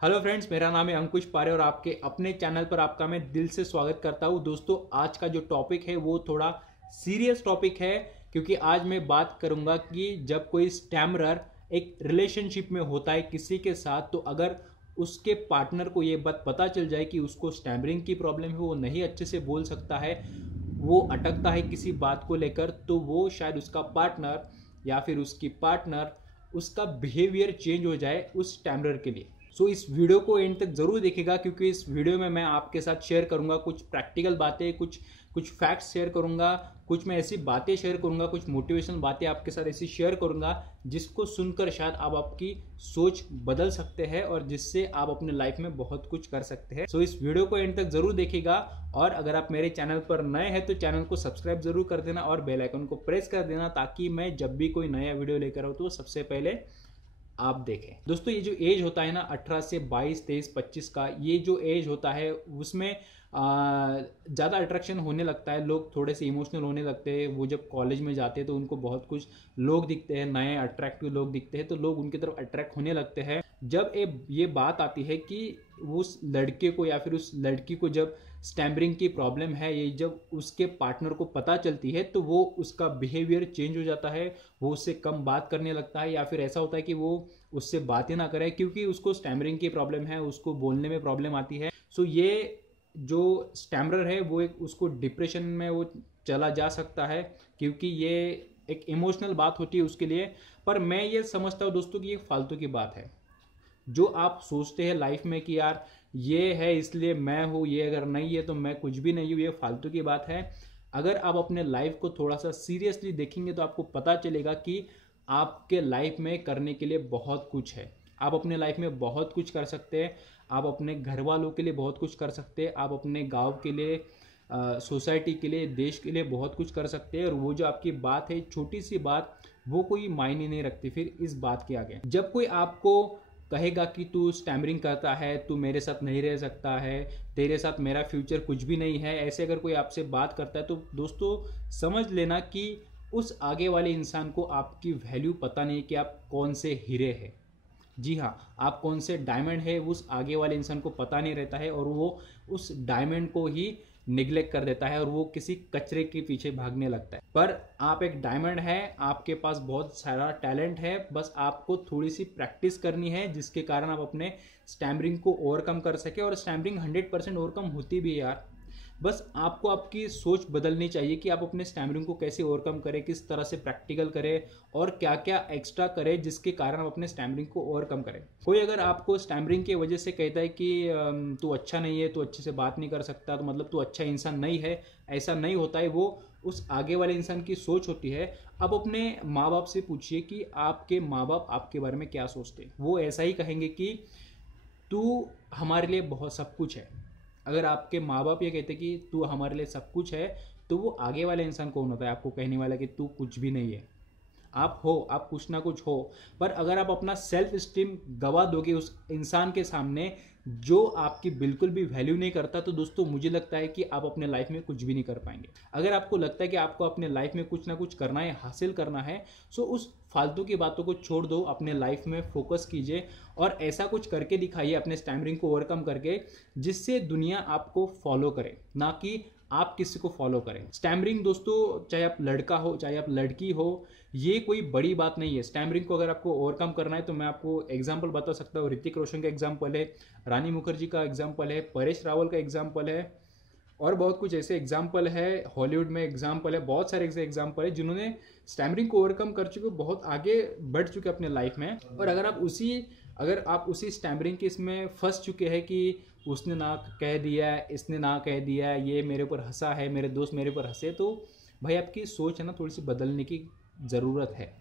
Hello friends, मेरा नाम है अंकुश पारे और आपके अपने चैनल पर आपका मैं दिल से स्वागत करता हूं। दोस्तों, आज का जो टॉपिक है वो थोड़ा सीरियस टॉपिक है, क्योंकि आज मैं बात करूंगा कि जब कोई स्टैमरर एक रिलेशनशिप में होता है किसी के साथ, तो अगर उसके पार्टनर को ये बात पता चल जाए कि उसको स्टैमरिंग की प्रॉब्लम है, वो नहीं अच्छे से बोल सकता है, वो अटकता है किसी बात को लेकर, तो वो शायद उसका पार्टनर या फिर उसकी पार्टनर उसका बिहेवियर चेंज हो जाए उस स्टैमरर के लिए। इस वीडियो को एंड तक जरूर देखिएगा, क्योंकि इस वीडियो में मैं आपके साथ शेयर करूंगा कुछ प्रैक्टिकल बातें, कुछ कुछ फैक्ट्स शेयर करूंगा, कुछ मैं ऐसी बातें शेयर करूंगा, कुछ मोटिवेशनल बातें आपके साथ ऐसी शेयर करूंगा जिसको सुनकर शायद आप आपकी सोच बदल सकते हैं और जिससे आप अपने लाइफ में बहुत कुछ कर सकते हैं। इस वीडियो को एंड तक जरूर देखिएगा, और अगर आप मेरे चैनल पर नए हैं तो चैनल को सब्सक्राइब जरूर कर देना और बेल आइकन को प्रेस कर देना, ताकि मैं जब भी कोई नया वीडियो लेकर आऊँ तो सबसे पहले आप देखें। दोस्तों, ये जो एज होता है ना 18 से 22, 23, 25 का, ये जो एज होता है उसमें ज़्यादा अट्रैक्शन होने लगता है, लोग थोड़े से इमोशनल होने लगते हैं। वो जब कॉलेज में जाते हैं तो उनको बहुत कुछ लोग दिखते हैं, नए अट्रैक्टिव लोग दिखते हैं, तो लोग उनकी तरफ अट्रैक्ट होने लगते हैं। जब ये बात आती है कि उस लड़के को या फिर उस लड़की को जब स्टैमरिंग की प्रॉब्लम है, ये जब उसके पार्टनर को पता चलती है, तो वो उसका बिहेवियर चेंज हो जाता है, वो उससे कम बात करने लगता है, या फिर ऐसा होता है कि वो उससे बातें ना करे क्योंकि उसको स्टैमरिंग की प्रॉब्लम है, उसको बोलने में प्रॉब्लम आती है। ये जो स्टैमरर है वो एक उसको डिप्रेशन में वो चला जा सकता है, क्योंकि ये एक इमोशनल बात होती है उसके लिए। पर मैं ये समझता हूँ दोस्तों कि ये फालतू की बात है। जो आप सोचते हैं लाइफ में कि यार ये है इसलिए मैं हूँ, ये अगर नहीं है तो मैं कुछ भी नहीं हूँ, ये फालतू की बात है। अगर आप अपने लाइफ को थोड़ा सा सीरियसली देखेंगे तो आपको पता चलेगा कि आपके लाइफ में करने के लिए बहुत कुछ है। आप अपने लाइफ में बहुत कुछ कर सकते हैं, आप अपने घर वालों के लिए बहुत कुछ कर सकते हैं, आप अपने गांव के लिए, सोसाइटी के लिए, देश के लिए बहुत कुछ कर सकते हैं। और वो जो आपकी बात है, छोटी सी बात, वो कोई मायने नहीं रखती फिर इस बात के आगे। जब कोई आपको कहेगा कि तू स्टैमरिंग करता है, तू मेरे साथ नहीं रह सकता है, तेरे साथ मेरा फ्यूचर कुछ भी नहीं है, ऐसे अगर कोई आपसे बात करता है, तो दोस्तों समझ लेना कि उस आगे वाले इंसान को आपकी वैल्यू पता नहीं कि आप कौन से हीरे हैं। जी हाँ, आप कौन से डायमंड है उस आगे वाले इंसान को पता नहीं रहता है, और वो उस डायमंड को ही निग्लेक्ट कर देता है और वो किसी कचरे के पीछे भागने लगता है। पर आप एक डायमंड है, आपके पास बहुत सारा टैलेंट है, बस आपको थोड़ी सी प्रैक्टिस करनी है, जिसके कारण आप अपने स्टैमरिंग को ओवरकम कर सके। और स्टैमरिंग 100% ओवरकम होती भी है यार। बस आपको आपकी सोच बदलनी चाहिए कि आप अपने स्टैमरिंग को कैसे ओवरकम करें, किस तरह से प्रैक्टिकल करें और क्या क्या एक्स्ट्रा करें जिसके कारण आप अपने स्टैमरिंग को ओवरकम करें। कोई अगर आपको स्टैमरिंग की वजह से कहता है कि तू अच्छा नहीं है, तू अच्छे से बात नहीं कर सकता, तो मतलब तू अच्छा इंसान नहीं है, ऐसा नहीं होता है। वो उस आगे वाले इंसान की सोच होती है। अब अपने माँ बाप से पूछिए कि आपके माँ बाप आपके बारे में क्या सोचते हैं। वो ऐसा ही कहेंगे कि तू हमारे लिए बहुत सब कुछ है। अगर आपके माँ बाप ये कहते कि तू हमारे लिए सब कुछ है, तो वो आगे वाला इंसान कौन होता है आपको कहने वाला कि तू कुछ भी नहीं है। आप हो, आप कुछ ना कुछ हो। पर अगर आप अपना सेल्फ स्टीम गवा दोगे उस इंसान के सामने जो आपकी बिल्कुल भी वैल्यू नहीं करता, तो दोस्तों मुझे लगता है कि आप अपने लाइफ में कुछ भी नहीं कर पाएंगे। अगर आपको लगता है कि आपको अपने लाइफ में कुछ ना कुछ करना है, हासिल करना है, सो उस फालतू की बातों को छोड़ दो, अपने लाइफ में फोकस कीजिए और ऐसा कुछ करके दिखाइए अपने स्टैमरिंग को ओवरकम करके, जिससे दुनिया आपको फॉलो करे, ना कि आप किसी को फॉलो करें। स्टैमरिंग दोस्तों, चाहे आप लड़का हो चाहे आप लड़की हो, ये कोई बड़ी बात नहीं है। स्टैमरिंग को अगर आपको ओवरकम करना है तो मैं आपको एग्जांपल बता सकता हूँ। ऋतिक रोशन का एग्जांपल है, रानी मुखर्जी का एग्जांपल है, परेश रावल का एग्जांपल है, और बहुत कुछ ऐसे एग्जाम्पल है, हॉलीवुड में एग्जाम्पल है, बहुत सारे ऐसे एग्जाम्पल है जिन्होंने स्टैमरिंग को ओवरकम कर चुके, बहुत आगे बढ़ चुके अपने लाइफ में। और अगर आप उसी स्टैमरिंग के इसमें फंस चुके हैं कि उसने ना कह दिया, इसने ना कह दिया, ये मेरे ऊपर हंसा है, मेरे दोस्त मेरे ऊपर हंसे, तो भाई आपकी सोच है ना थोड़ी सी बदलने की ज़रूरत है।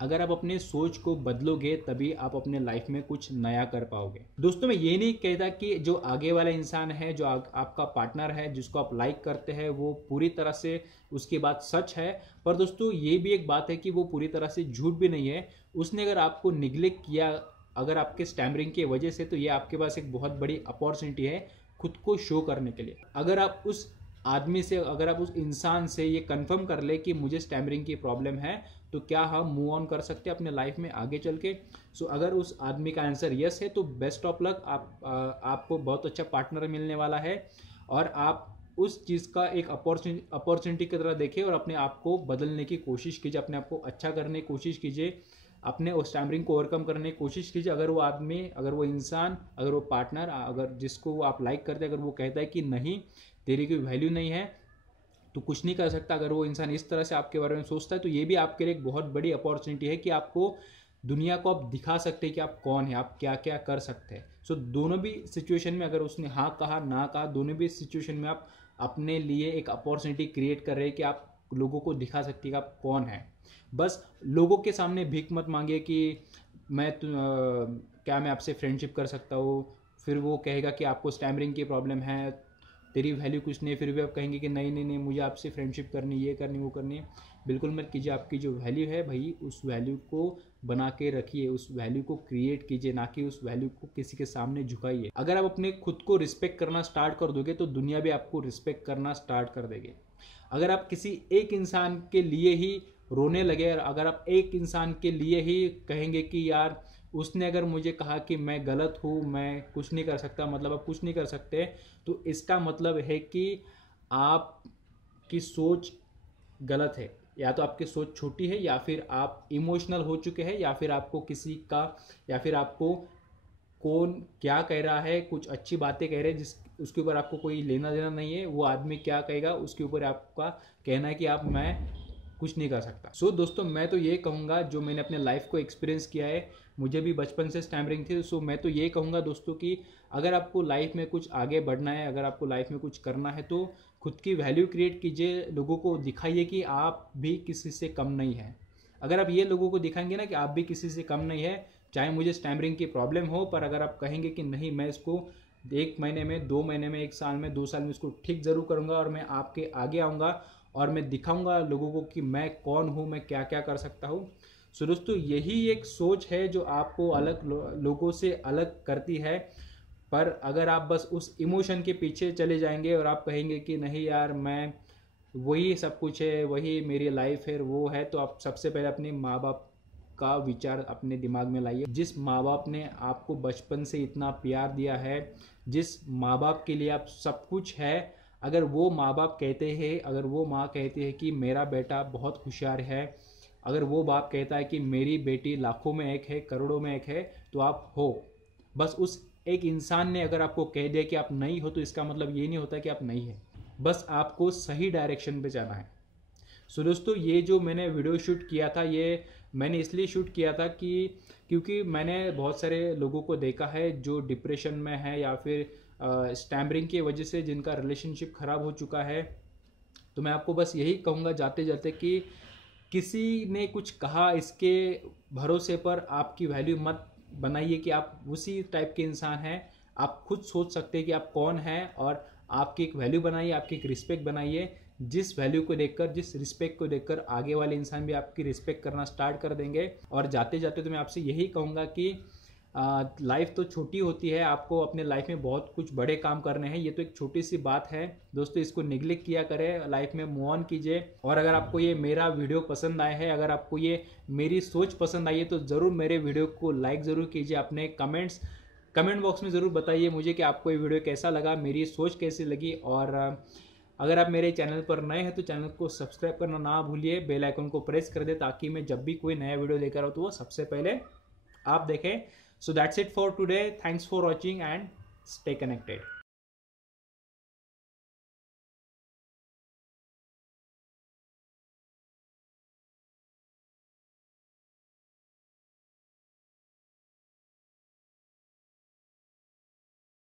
अगर आप अपने सोच को बदलोगे तभी आप अपने लाइफ में कुछ नया कर पाओगे। दोस्तों, मैं ये नहीं कहता कि जो आगे वाला इंसान है, जो आपका पार्टनर है, जिसको आप लाइक करते हैं, वो पूरी तरह से उसकी बात सच है। पर दोस्तों, ये भी एक बात है कि वो पूरी तरह से झूठ भी नहीं है। उसने अगर आपको निग्लेक्ट किया, अगर आपके स्टैमरिंग की वजह से, तो ये आपके पास एक बहुत बड़ी अपॉर्चुनिटी है खुद को शो करने के लिए। अगर आप उस आदमी से, अगर आप उस इंसान से ये कंफर्म कर ले कि मुझे स्टैमरिंग की प्रॉब्लम है, तो क्या हम मूव ऑन कर सकते हैं अपने लाइफ में आगे चल के। सो अगर उस आदमी का आंसर यस है तो बेस्ट ऑफ लक, आपको बहुत अच्छा पार्टनर मिलने वाला है। और आप उस चीज़ का एक अपॉर्चुनिटी की तरह देखें और अपने आप को बदलने की कोशिश कीजिए, अपने आप को अच्छा करने की कोशिश कीजिए, अपने उस स्टैमरिंग को ओवरकम करने की कोशिश कीजिए। अगर वो आदमी, अगर वो इंसान, अगर वो पार्टनर, अगर जिसको वो आप लाइक करते हैं, अगर वो कहता है कि नहीं तेरी कोई वैल्यू नहीं है, तो कुछ नहीं कर सकता। अगर वो इंसान इस तरह से आपके बारे में सोचता है तो ये भी आपके लिए एक बहुत बड़ी अपॉर्चुनिटी है कि आपको दुनिया को आप दिखा सकते हैं कि आप कौन है, आप क्या क्या कर सकते हैं। सो दोनों भी सिचुएशन में, अगर उसने हाँ कहा ना कहा, दोनों भी सिचुएशन में आप अपने लिए एक अपॉर्चुनिटी क्रिएट कर रहे हैं कि आप लोगों को दिखा सकते हैं कि आप कौन है। बस लोगों के सामने भीख मत मांगिए कि क्या मैं आपसे फ्रेंडशिप कर सकता हूँ। फिर वो कहेगा कि आपको स्टैमरिंग की प्रॉब्लम है, तेरी वैल्यू कुछ नहीं है, फिर भी आप कहेंगे कि नहीं नहीं नहीं मुझे आपसे फ्रेंडशिप करनी, ये करनी, वो करनी है। बिल्कुल मत कीजिए। आपकी जो वैल्यू है भाई, उस वैल्यू को बना के रखिए, उस वैल्यू को क्रिएट कीजिए, ना कि उस वैल्यू को किसी के सामने झुकाइए। अगर आप अपने खुद को रिस्पेक्ट करना स्टार्ट कर दोगे तो दुनिया भी आपको रिस्पेक्ट करना स्टार्ट कर देगी। अगर आप किसी एक इंसान के लिए ही रोने लगे, और अगर आप एक इंसान के लिए ही कहेंगे कि यार उसने अगर मुझे कहा कि मैं गलत हूँ, मैं कुछ नहीं कर सकता, मतलब आप कुछ नहीं कर सकते, तो इसका मतलब है कि आपकी सोच गलत है। या तो आपकी सोच छोटी है, या फिर आप इमोशनल हो चुके हैं, या फिर आपको किसी का, या फिर आपको कौन क्या कह रहा है, कुछ अच्छी बातें कह रहे हैं जिस उसके ऊपर आपको कोई लेना देना नहीं है, वो आदमी क्या कहेगा उसके ऊपर आपका कहना है कि आप मैं कुछ नहीं कर सकता। सो दोस्तों, मैं तो ये कहूँगा, जो मैंने अपने लाइफ को एक्सपीरियंस किया है, मुझे भी बचपन से स्टैमरिंग थी। सो मैं तो ये कहूँगा दोस्तों कि अगर आपको लाइफ में कुछ आगे बढ़ना है, अगर आपको लाइफ में कुछ करना है, तो खुद की वैल्यू क्रिएट कीजिए, लोगों को दिखाइए कि आप भी किसी से कम नहीं है। अगर आप ये लोगों को दिखाएंगे ना कि आप भी किसी से कम नहीं है, चाहे मुझे स्टैमरिंग की प्रॉब्लम हो, पर अगर आप कहेंगे कि नहीं मैं इसको 1 महीने में, 2 महीने में, 1 साल में, 2 साल में इसको ठीक ज़रूर करूँगा, और मैं आपके आगे आऊँगा और मैं दिखाऊंगा लोगों को कि मैं कौन हूँ, मैं क्या क्या कर सकता हूँ। सो दोस्तों, यही एक सोच है जो आपको अलग लोगों से अलग करती है। पर अगर आप बस उस इमोशन के पीछे चले जाएंगे और आप कहेंगे कि नहीं यार मैं, वही सब कुछ है, वही मेरी लाइफ है, वो है, तो आप सबसे पहले अपने माँ बाप का विचार अपने दिमाग में लाइए। जिस माँ बाप ने आपको बचपन से इतना प्यार दिया है, जिस माँ बाप के लिए आप सब कुछ है, अगर वो माँ बाप कहते हैं, अगर वो माँ कहती है कि मेरा बेटा बहुत होशियार है, अगर वो बाप कहता है कि मेरी बेटी लाखों में एक है, करोड़ों में एक है, तो आप हो। बस उस एक इंसान ने अगर आपको कह दिया कि आप नहीं हो, तो इसका मतलब ये नहीं होता कि आप नहीं है, बस आपको सही डायरेक्शन पे जाना है। सो दोस्तों, ये जो मैंने वीडियो शूट किया था, ये मैंने इसलिए शूट किया था कि क्योंकि मैंने बहुत सारे लोगों को देखा है जो डिप्रेशन में है, या फिर स्टैमरिंग की वजह से जिनका रिलेशनशिप ख़राब हो चुका है। तो मैं आपको बस यही कहूँगा जाते जाते कि किसी ने कुछ कहा इसके भरोसे पर आपकी वैल्यू मत बनाइए कि आप उसी टाइप के इंसान हैं। आप खुद सोच सकते हैं कि आप कौन हैं, और आपकी एक वैल्यू बनाइए, आपकी एक रिस्पेक्ट बनाइए। जिस वैल्यू को देखकर, जिस रिस्पेक्ट को देखकर आगे वाले इंसान भी आपकी रिस्पेक्ट करना स्टार्ट कर देंगे। और जाते जाते तो मैं आपसे यही कहूँगा कि लाइफ तो छोटी होती है, आपको अपने लाइफ में बहुत कुछ बड़े काम करने हैं। ये तो एक छोटी सी बात है दोस्तों, इसको निगलेक्ट किया करें, लाइफ में मूव ऑन कीजिए। और अगर आपको ये मेरा वीडियो पसंद आया है, अगर आपको ये मेरी सोच पसंद आई है, तो ज़रूर मेरे वीडियो को लाइक ज़रूर कीजिए। अपने कमेंट बॉक्स में ज़रूर बताइए मुझे कि आपको ये वीडियो कैसा लगा, मेरी सोच कैसी लगी। और अगर आप मेरे चैनल पर नए हैं तो चैनल को सब्सक्राइब करना ना भूलिए, बेल आइकन को प्रेस कर दे, ताकि मैं जब भी कोई नया वीडियो लेकर आऊँ तो वो सबसे पहले आप देखें। So that's it for today. Thanks for watching and stay connected.